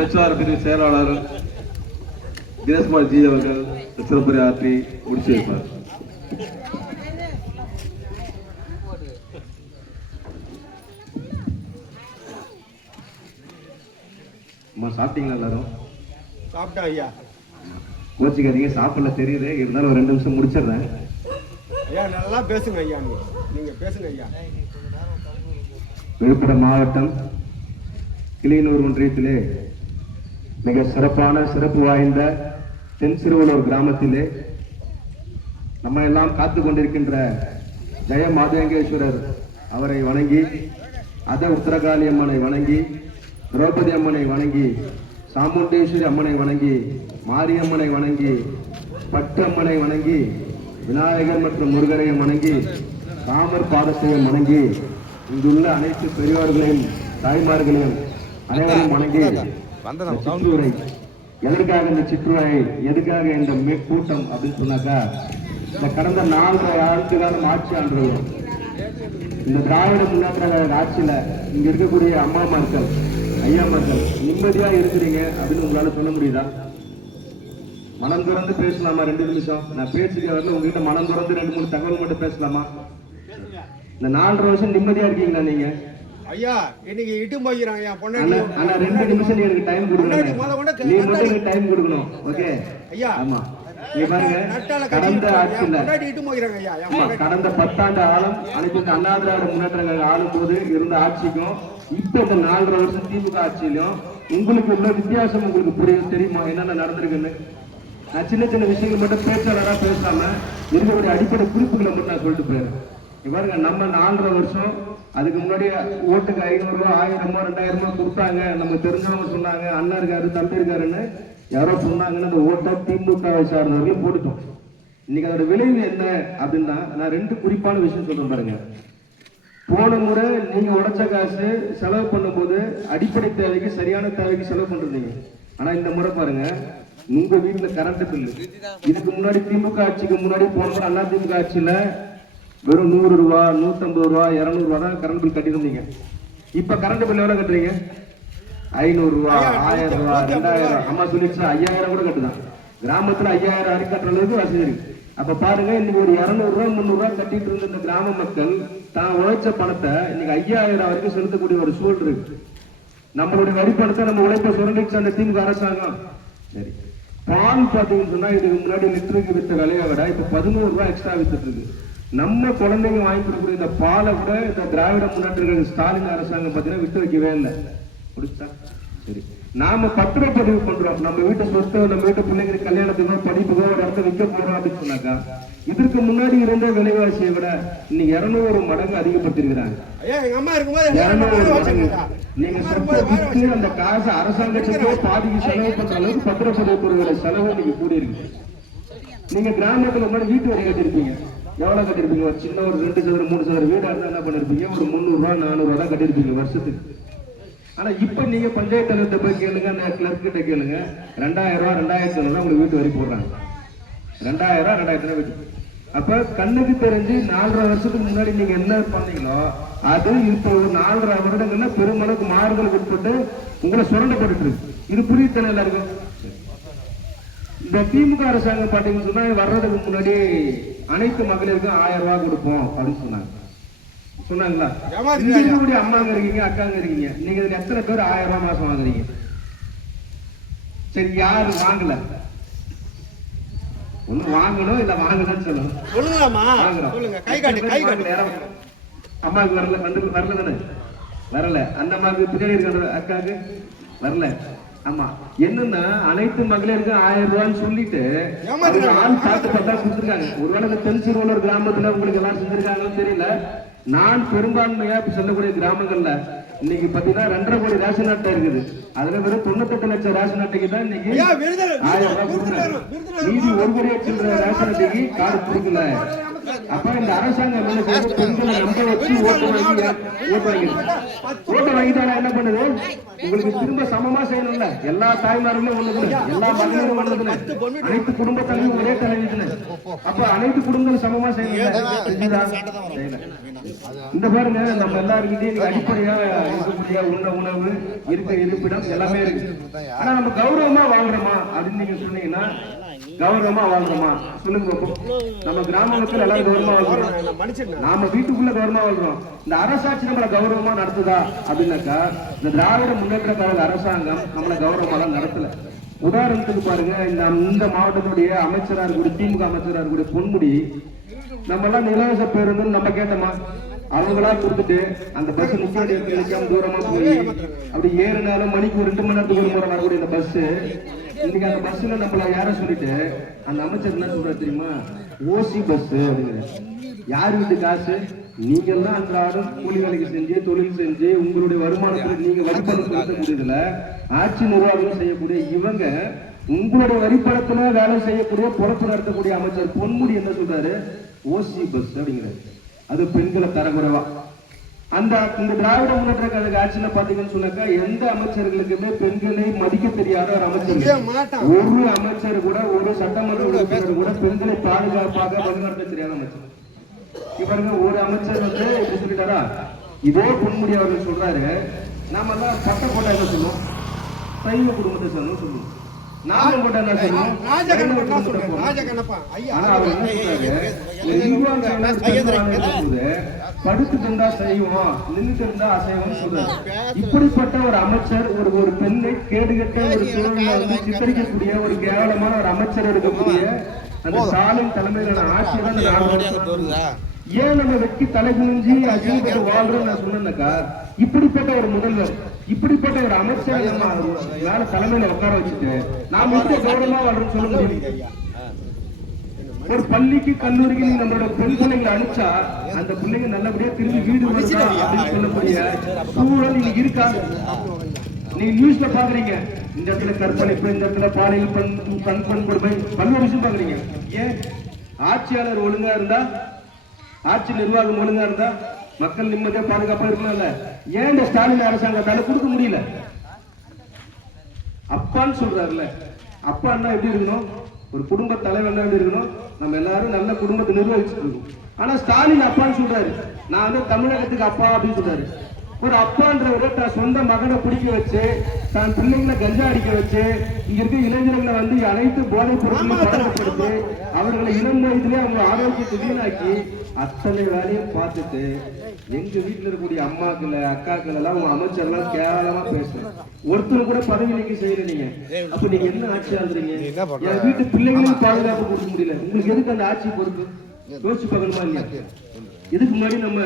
பிரச்சார பிரிவு செயலாளர் தினேஷ்குமார் ஜி அவர்கள் சிறப்புரை ஆற்றி முடிச்சு வைப்பார். அம்மா சாப்பிட்டீங்களா? எல்லாரும் சாப்பிட்டேன் ஐயா. கோச்சிக்காதீங்க, சாப்பிடல தெரியுது, இருந்தாலும் ஒரு 2 நிமிஷம் முடிச்சிடுறேன். ஐயா நல்லா பேசுங்க ஐயா, நீங்க பேசுங்க ஐயா. விழுப்புரம் மாவட்டம் கிளியனூர் ஒன்றியத்திலே மிக சிறப்பு வாய்ந்த தென்சிறுவலூர் கிராமத்திலே நம்ம எல்லாம் காத்து கொண்டிருக்கின்ற ஜெய மாதேங்கேஸ்வரர் அவரை வணங்கி, அத உத்தரகாளி அம்மனை வணங்கி, திரௌபதி அம்மனை வணங்கி, சாமுண்டேஸ்வரி அம்மனை வணங்கி, மாரியம்மனை வணங்கி, பட்டு அம்மனை வணங்கி, விநாயகர் மற்றும் முருகரையும் வணங்கி, காமர் பாதத்தையும் வணங்கி, இங்குள்ள அனைத்து பெரியோர்களையும் தாய்மார்களையும் அனைவரும் வணங்கி, சிற்றூரை எதற்காக இந்த சிற்றூரை, எதுக்காக இந்த கூட்டம் அப்படின்னு சொன்னாக்கா, இந்த கடந்த 4 ஆண்டுகாலம் ஆட்சி ஆண்டுறோம். இந்த திராவிட முன்னேற்ற ஆட்சியில இங்க இருக்கக்கூடிய அம்மாமார்கள், ஐயாமார்கள் நிம்மதியா இருக்கிறீங்க அப்படின்னு உங்களால சொல்ல முடியுதா? மனம் திறந்து பேசலாமா? 2 நிமிஷம் நான் பேசிக்க வரல, உங்ககிட்ட மனம் திறந்து 2-3 தகவல் மட்டும் பேசலாமா? இந்த 4.5 வருஷம் நிம்மதியா இருக்கீங்களா நீங்க? ஐயா இன்னைக்கு இட்டு போயிறாங்க ஐயா பொண்ணாடி. அண்ணா 2 நிமிஷம் நீ எனக்கு டைம் கொடுங்க. நீ மட்டும் எனக்கு டைம் கொடுக்கணும். ஓகே ஐயா. ஆமா, நீ பாருங்க, கடந்த ஆட்சியில பொண்ணாடி இட்டு போயிறாங்க ஐயா. கடந்த 10 ஆண்டு ஆளும் அனைத்து அண்ணா திராவிட முன்னேற்றங்கள் ஆளும் போது இருந்த ஆட்சிக்கும் இப்ப இந்த 4.5 வருஷம் திமுக ஆட்சியிலும் உங்களுக்கு உள்ள வித்தியாசம் உங்களுக்கு புரியும், தெரியுமா என்னென்ன நடந்திருக்குன்னு? நான் சின்ன சின்ன விஷயங்கள் மட்டும் பேச்சாளராக பேசாம இருக்கக்கூடிய அடிப்படை குறிப்புகளை மட்டும் நான் சொல்லிட்டு போயிடுறேன். பாருங்க, நம்ம 4.5 வருஷம் அதுக்கு முன்னாடி ஓட்டுக்கு 500 ரூபா 1000 2000 கொடுத்தாங்க. நம்ம தெரிஞ்சவங்க சொன்னாங்க, அண்ணன் இருக்காரு தம்பி இருக்காருன்னு யாரோ சொன்னாங்கன்னு அந்த ஓட்டை திமுகவை சார்ந்தவர்கள் போட்டுட்டோம். இன்னைக்கு அதோட விளைவு என்ன அப்படின்னா, நான் 2 குறிப்பான விஷயம் சொல்றேன் பாருங்க. போன முறை நீங்க உடைச்ச காசு செலவு பண்ணும்போது அடிப்படை தேவைக்கு, சரியான தேவைக்கு செலவு பண்றீங்க. ஆனா இந்த முறை பாருங்க, உங்க வீட்டுல கரண்ட் பில்லு இதுக்கு முன்னாடி திமுக ஆட்சிக்கு முன்னாடி போன அண்ணா திமுக ஆட்சியில வெறும் 100 ரூபா 150 ரூபா 200 ரூபா தான் கரண்ட் பில் கட்டிருந்தீங்க. இப்ப கரண்ட் பில் எவ்வளவு கட்டுறீங்க? 500 ரூபா 1000 ரூபா 2000. அம்மா சொல்லிடுச்சா 5000 கூட கட்டுதான். கிராமத்துல 5000 அடி கட்டுற அளவுக்கு வசதி இருக்கு. அப்ப பாருங்க, இன்னைக்கு ஒரு 200 ரூபா 300 ரூபா கட்டிட்டு இருந்த இந்த கிராம மக்கள் தான் உழைச்ச பணத்தை இன்னைக்கு 5000 வரைக்கும் செலுத்தக்கூடிய ஒரு சூழல் இருக்கு. நம்மளுடைய வரி பணத்தை நம்ம உழைப்ப சுரண்டிச்சு அந்த திமுக அரசாங்கம். சரி, பால் பாத்தீங்கன்னு சொன்னா இதுக்கு முன்னாடி லிட்டருக்கு வித்த விலையை விட இப்ப 11 ரூபாய் எக்ஸ்ட்ரா வித்துட்டு இருக்கு. நம்ம குழந்தைங்க வாங்கி கொடுக்கக்கூடிய இந்த பாலை கூட இந்த திராவிட முன்னேற்ற ஸ்டாலின் அரசாங்கம் பாத்தீங்கன்னா விட்டு வைக்கவே இல்லை. புரிச்சா? சரி, நாம பத்திரப்பதிவு பண்றோம். நம்ம வீட்டை சொத்து, நம்ம வீட்டு பிள்ளைங்களுக்கு கல்யாணத்துக்கோ படிப்புக்கோ ஒரு இடத்த விற்க போறோம் அப்படின்னு சொன்னாக்கா, இதற்கு முன்னாடி இருந்த விலைவாசியை விட இன்னைக்கு 200 மடங்கு அதிகப்படுத்திருக்கிறாங்க. 200 மடங்கு. நீங்க சொத்தை விற்று அந்த காசு அரசாங்கத்துக்கோ பாதிக்கு செலவு பண்ற அளவுக்கு பத்திரப்பதிவு துறையோட செலவு இன்னைக்கு கூடி இருக்கு. நீங்க கிராமத்துல முன்னாடி வீட்டு வரி கட்டிருப்பீங்க. எவ்வளவு கட்டிருப்பீங்க? ஒரு சின்ன ஒரு 2 சதுர 3 சதுர வீடா இருந்தா என்ன பண்ணிருப்பீங்க? ஒரு 300 ரூபா 400 ரூபா தான் கட்டிருப்பீங்க வருஷத்துக்கு. ஆனா இப்ப நீங்க பஞ்சாயத்து தலைவர்கிட்ட போய் கேளுங்க, அந்த கிளர்க் கிட்ட கேளுங்க, 2000 ரூபா 2000 உங்களுக்கு வீட்டு வரி போடுறாங்க. 2000 2000 வீட்டு. அப்ப கண்ணுக்கு தெரிஞ்சு 4.5 வருஷத்துக்கு முன்னாடி நீங்க என்ன பண்ணீங்களோ அது இப்போ ஒரு 4.5 வருடங்கள்ல பெருமளவுக்கு மாறுதலுக்கு உட்பட்டு உங்களை சுரண்டப்பட்டு இருக்கு. இது புரியத்தன எல்லாருக்கும். இந்த திமுக அரசாங்கம் பாத்தீங்கன்னு சொன்னா வர்றதுக்கு முன்னாடி அனைத்து மகளிருக்கும் 1000 ரூபாய் கொடுப்போம் அப்படின்னு சொன்னாங்களா? அம்மாங்க இருக்கீங்க, அக்காங்க இருக்கீங்க, நீங்க இதுல எத்தனை பேர் 1000 ரூபாய் மாசம் வாங்குறீங்க? சரி, யாரு வாங்கல? ஒண்ணு வாங்கணும் இல்ல வாங்கலன்னு சொல்லணும். அம்மாவுக்கு வரல தானே? வரல. அந்த அம்மாவுக்கு பின்னாடி இருக்கிற அக்காவுக்கு வரல. ஆமா, என்னன்னா அனைத்து மகளிருக்கும் 1000 ரூபான்னு சொல்லிட்டு ஆள் பார்த்து பார்த்தா கொடுத்துருக்காங்க. ஒருவேளை தென்சிறுவலூர் கிராமத்துல உங்களுக்கு எல்லாம் செஞ்சிருக்காங்கன்னு தெரியல. நான் பெரும்பான்மையா சொல்லக்கூடிய கிராமங்கள்ல இன்னைக்கு பாத்தீங்கன்னா 2.5 கோடி ரேஷன் அட்டை இருக்குது. அதுல வெறும் 98 லட்சம் ரேஷன் அட்டைக்கு தான் இன்னைக்கு 1000 ரூபாய் கொடுக்குறாங்க. மீதி 1 கோடி சில்லற ரேஷன் அட்டைக்கு கார்டு கொடுக்கல. அப்ப இந்த அரசாங்கம் என்ன செய்யுது? பெண்களை நம்ப வச்சு ஓட்டு வாங்கிட்டானா என்ன பண்ணுது? உங்களுக்கு திரும்ப சமமா செய்யணும்ல. எல்லா தாய்மார்களும் ஒண்ணுதுன்னு, எல்லா மகளிரும் ஒண்ணுதுன்னு, அனைத்து குடும்பத்திலையும் ஒரே தலைவிதுன்னு. அப்ப அனைத்து குடும்பங்களும் சமமா செய்யணும். இந்த பாருங்க, நம்ம எல்லாருக்கிட்டையும் அடிப்படையா இருக்கக்கூடிய உணவு, இருக்க இருப்பிடம் எல்லாமே இருக்கு. ஆனா நம்ம கௌரவமா வாழ்றோமா அப்படின்னு நீங்க சொன்னீங்கன்னா, கௌரவமா வாழ்றோமா சொல்லுங்க பாப்போம். நம்ம கிராம மக்கள் எல்லாரும் கௌரவமா வாழ்றோம், நாம வீட்டுக்குள்ள கௌரவமா வாழ்றோம். இந்த அரசாட்சி நம்மளை கௌரவமா நடத்துதா அப்படின்னாக்கா, இந்த திராவிட முன்னேற்ற கழக அரசாங்கம் நம்மளை கௌரவமா தான் நடத்தல. உதாரணத்துக்கு பாருங்க, இந்த மாவட்டத்துடைய அமைச்சரா இருக்கக்கூடிய திமுக அமைச்சரா இருக்கக்கூடிய பொன்முடி, நம்ம எல்லாம் இலவச பேருந்து நம்ம கேட்டோமா? அவங்களா கொடுத்துட்டு அந்த பஸ் நிக்காம தூரமா போய் அப்படி ஏறினாலும் மணிக்கு 2 மணி நேரத்துக்கு ஒரு முறை வரக்கூடிய இந்த பஸ், இன்னைக்கு அந்த பஸ்ல நம்மள யார சொல்லிட்டு அந்த அமைச்சர் என்ன சொல்றாரு தெரியுமா? ஓசி பஸ் அப்படிங்கிற. யார் வீட்டு காசு? நீங்க எல்லாம் அன்றாடம் கூலி வேலைக்கு செஞ்சு தொழில் செஞ்சு உங்களுடைய வருமானத்துக்கு நீங்க வரிப்பணம் செலுத்தக்கூடியதுல ஆட்சி நிர்வாகம் செய்யக்கூடிய இவங்க உங்களுடைய வரிப்பணத்துல வேலை செய்யக்கூடிய பொறுப்பு நடத்தக்கூடிய அமைச்சர் பொன்முடி என்ன சொல்றாரு? ஓசி பஸ் அப்படிங்கிறாரு. அது பெண்களை தரக்குறைவா. இந்த திராவிட முன்னேற்ற கழக ஆட்சியில பாத்தீங்கன்னு சொன்னாக்கா, எந்த அமைச்சர்களுக்குமே பெண்களை மதிக்க தெரியாத ஒரு அமைச்சர், ஒரு அமைச்சர் கூட, ஒரு சட்டமன்ற உறுப்பினர் கூட பெண்களை பாதுகாப்பாக வழிநடத்த தெரியாத அமைச்சர். இவருங்க ஒரு அமைச்சர் வந்து எப்படி சொல்லிட்டாரா? இதே பொன்முடி அவர்கள் சொல்றாரு, நாம எல்லாம் பட்ட போட்டா என்ன சொல்லுவோம்? சைவ குடும்பத்தை சேர்ந்து சொல்லுவோம். நாம போட்டா என்ன சொல்லுவோம்? படுத்துட்டு இருந்தா செய்வோம், நின்றுட்டு இருந்தா அசைவம் சொல்றாரு. இப்படிப்பட்ட ஒரு அமைச்சர் ஒரு பெண்ணை கேடுகட்ட ஒரு சூழலை வந்து சித்தரிக்கக்கூடிய ஒரு கேவலமான ஒரு அமைச்சர் இருக்கக்கூடிய அந்த ஸ்டாலின் தலைமையிலான ஆட்சியை ஏன் நம்ம வெட்டி தலை குனிஞ்சி அஜிங்கப்பட்டு வாழ்றோம் நான் சொன்னேன்னாக்கா, இப்படிப்பட்ட ஒரு முதல்வர், இப்படிப்பட்ட ஒரு அமைச்சரை நம்ம மேல தலைமையில உட்கார வச்சுட்டு நாம எப்படி கௌரவமா வாழ்றோம்னு சொல்ல முடியும்? ஒரு பள்ளிக்கு கல்லூரிக்கு நீங்க நம்மளோட பெண் பிள்ளைங்களை அனுப்பிச்சா அந்த பிள்ளைங்க நல்லபடியா திரும்பி வீடு வருதா அப்படின்னு சொல்லக்கூடிய சூழல் இன்னைக்கு இருக்கா? நீங்க நியூஸ்ல பாக்குறீங்க, இந்த இடத்துல கற்பழிப்பு, இந்த இடத்துல பாலியல் கண் கொடுமை, பல்வேறு விஷயம் பாக்குறீங்க. ஏன்? ஆட்சியாளர் ஒழுங்கா இருந்தா, ஆட்சி நிர்வாகம் ஒழுங்கா இருந்தா மக்கள் நிம்மதியா பாதுகாப்பா இருக்கணும்ல. ஏன் இந்த ஸ்டாலின் அரசாங்கத்தால கொடுக்க முடியல? அப்பான்னு சொல்றாருல்ல, அப்பான்னா எப்படி இருக்கணும்? ஒரு குடும்ப தலைவன் எப்படி இருக்கணும்? நம்ம எல்லாரும் நல்ல குடும்பத்தை நிர்வகிச்சுட்டு இருக்கோம். ஆனா ஸ்டாலின் அப்பான்னு சொல்றாரு. நான் வந்து தமிழகத்துக்கு அப்பா அப்படின்னு சொல்றாரு. ஒரு அப்பான்றவரை தான் சொந்த மகனை பிடிக்க வச்சு, தான் பிள்ளைங்களை கஞ்சா அடிக்க வச்சு, இங்க இருக்க இளைஞர்களை வந்து அனைத்து போதைப் பொருட்களையும் பழக்கப்படுத்தி அவர்களை இளம் வயதிலே அவங்க ஆரோக்கியத்தை வீணாக்கி அத்தனை வேலையும் பார்த்துட்டு எங்க வீட்டுல இருக்கக்கூடிய அம்மாக்கள் அக்காக்கள் எல்லாம் உங்க அமைச்சர்லாம் கேவலமா பேசுறேன். ஒருத்தர் கூட பதவி நீக்கம் செய்யல நீங்க. அப்ப நீங்க என்ன ஆட்சி ஆகுறீங்க? என் வீட்டு பிள்ளைங்களும் பாதுகாப்பு கொடுக்க முடியல. உங்களுக்கு எதுக்கு அந்த ஆட்சி பொறுப்பு? யோசிச்சு பார்க்கணுமா இல்லையா? இதுக்கு முன்னாடி நம்ம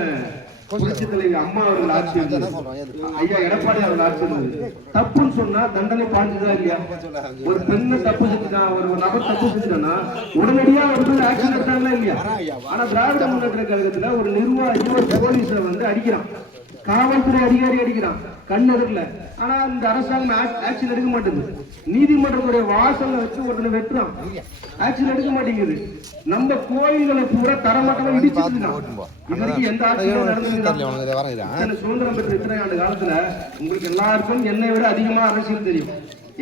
புரட்சி தலைவி அம்மா அவர்கள் ஆட்சி இருந்தது, ஐயா எடப்பாடி அவர்கள் ஆட்சி இருந்தது. தப்புன்னு சொன்னா தண்டனை பாஞ்சுதா இல்லையா? ஒரு பெண்ணை தப்பு செஞ்சுட்டான், ஒரு நபர் தப்பு செஞ்சுட்டான்னா உடனடியா ஒரு ஆக்ஷன் எடுத்தாங்களா இல்லையா? ஆனா திராவிட முன்னேற்ற கழகத்துல ஒரு நிர்வாகி ஒரு போலீஸ வந்து அடிக்கிறான், காவல்துறை அதிகாரி அடிக்கிறான் கண்ணெதிரில. ஆனா இந்த அரசாங்கம் ஆக்ஷன் எடுக்க மாட்டேங்குது. நீதிமன்றத்துடைய வாசல்ல வச்சு ஒருத்தனை வெட்டுறான், ஆக்ஷன் எடுக்க மாட்டேங்குது. நம்ம கோயில்களை பூரா தரமாட்டமா இடிச்சுட்டு இதுக்கு எந்த ஆட்சியும் நடந்தது? சுதந்திரம் பெற்ற இத்தனை ஆண்டு காலத்துல உங்களுக்கு எல்லாருக்கும் என்னை விட அதிகமா அரசியல் தெரியும்,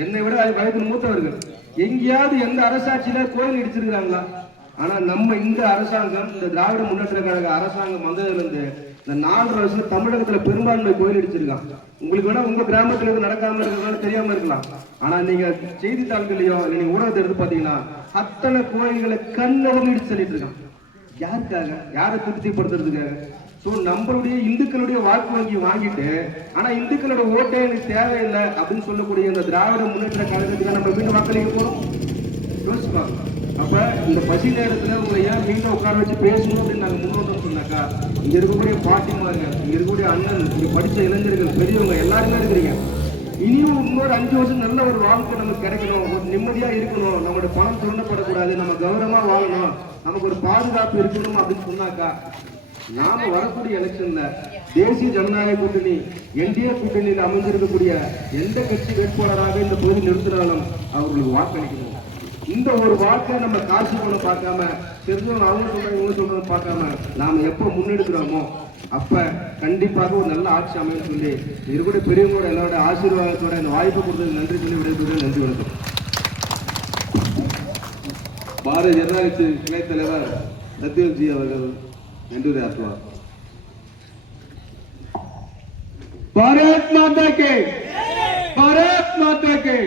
என்னை விட வயதில் மூத்தவர்கள். எங்கேயாவது எந்த அரசாட்சியில கோயில் இடிச்சிருக்கிறாங்களா? ஆனா நம்ம இந்த அரசாங்கம், இந்த திராவிட முன்னேற்ற கழக அரசாங்கம் வந்ததுல இருந்து இந்த 4 வருஷம் தமிழகத்துல பெரும்பான்மை கோயில் அடிச்சிருக்கான். உங்களுக்கு வேணா உங்க கிராமத்துல இருந்து நடக்காம இருக்கிறதுனால தெரியாம இருக்கலாம். ஆனா நீங்க செய்தித்தாள்களையோ நீங்க ஊடகத்தை எடுத்து பாத்தீங்கன்னா அத்தனை கோயில்களை கண்ணெதிரில் இடிச்சு சொல்லிட்டு இருக்கான். யாருக்காக? யாரை திருப்திப்படுத்துறதுக்காக? சோ நம்மளுடைய இந்துக்களுடைய வாக்கு வங்கி வாங்கிட்டு, ஆனா இந்துக்களோட ஓட்டே எனக்கு தேவையில்லை அப்படின்னு சொல்லக்கூடிய இந்த திராவிட முன்னேற்ற கழகத்துக்கு நம்ம மீண்டும் வாக்களிக்க போறோம். யோசிப்பாங்க. அப்ப இந்த பசி நேரத்துல உங்களை ஏன் மீண்டும் உட்கார வச்சு பேசணும் அப்படின்னு நாங்க முன்னோட்டம் சொன்னாக்கா, இங்க இருக்கக்கூடிய பாட்டிமாருங்க, இங்க இருக்கக்கூடிய அண்ணன், இங்க படிச்ச இளைஞர்கள், பெரியவங்க எல்லாருமே இருக்கிறீங்க. இனியும் இன்னொரு 5 வருஷம் நல்ல ஒரு வாழ்க்கை நமக்கு கிடைக்கணும், ஒரு நிம்மதியா இருக்கணும், நம்மளோட பணம் சுரண்டப்படக்கூடாது, நம்ம கௌரவமா வாழணும், நமக்கு ஒரு பாதுகாப்பு இருக்கணும் அப்படின்னு சொன்னாக்கா, நாம வரக்கூடிய எலெக்ஷன்ல தேசிய ஜனநாயக கூட்டணி என்டிஏ கூட்டணியில் அமைந்திருக்கக்கூடிய எந்த கட்சி வேட்பாளராக இந்த பகுதி நிறுத்தினாலும் அவர்களுக்கு வாக்களிக்கணும். இந்த ஒரு வாழ்க்கை நம்ம காசு பணம் பார்க்காம தெரிஞ்சவங்க அவங்க சொல்றாங்க இவங்க சொல்றதை பார்க்காம நாம எப்போ முன்னெடுக்கிறோமோ அப்ப கண்டிப்பாக ஒரு நல்ல ஆட்சி அமையும் சொல்லி இருக்கக்கூடிய பெரியவங்களோட எல்லாரோட ஆசீர்வாதத்தோட இந்த வாய்ப்பு கொடுத்தது நன்றி சொல்லி விடைபெறுகிறேன். நன்றி வணக்கம். பாரதிய ஜனதா கட்சி துணைத் தலைவர் சத்யஜி அவர்கள் நன்றி உரையாற்றுவார். பாரத் மாதா கே, பாரத் மாதா கே,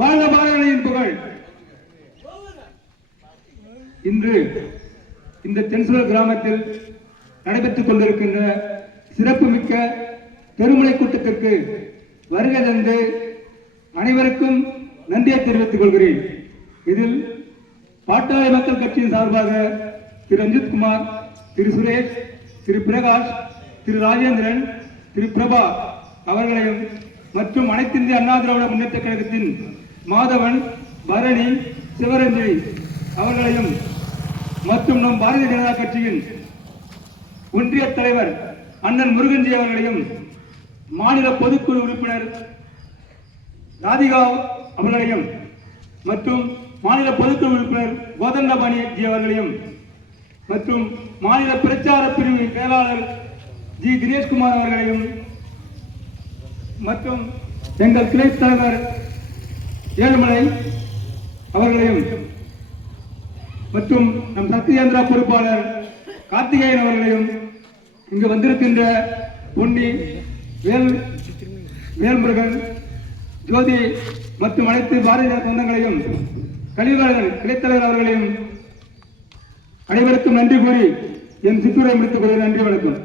வாழ்க பாரதியின் புகழ். இன்று இந்த தென்சுவர் கிராமத்தில் நடைபெற்றுக் கொண்டிருக்கின்ற சிறப்புமிக்க பெருமுனை கூட்டத்திற்கு வருகை தந்து அனைவருக்கும் நன்றியை தெரிவித்துக் கொள்கிறேன். இதில் பாட்டாளி மக்கள் கட்சியின் சார்பாக திரு ரஞ்சித் குமார், திரு சுரேஷ், திரு பிரகாஷ், திரு ராஜேந்திரன், திரு பிரபா அவர்களையும் மற்றும் அனைத்து இந்திய அண்ணா திராவிட முன்னேற்ற கழகத்தின் மாதவன், பரணி, சிவரஞ்சனி அவர்களையும் மற்றும் நம் பாரதிய ஜனதா கட்சியின் ஒன்றிய தலைவர் அண்ணன் முருகன்ஜி அவர்களையும் மாநில பொதுக்குழு உறுப்பினர் ராதிகா அவர்களையும் மற்றும் மாநில பொதுக்குழு உறுப்பினர் கோதண்டபாணிஜி அவர்களையும் மற்றும் மாநில பிரச்சார பிரிவு செயலாளர் ஜி தினேஷ்குமார் அவர்களையும் மற்றும் எங்கள் கிளை தலைவர் ஏழுமலை அவர்களையும் மற்றும் நம் சக்தியேந்திரா பொறுப்பாளர் கார்த்திகேயன் அவர்களையும் இங்கு வந்திருக்கின்ற பொன்னி, வேல்முருகன், ஜோதி மற்றும் அனைத்து பாரதிய சொந்தங்களையும் கலிவாளர் கிளைத்தலைவர் அவர்களையும் அனைவருக்கும் நன்றி கூறி என் சிற்றுரை முடித்துக் கொள்கிறேன். நன்றி, வணக்கம்.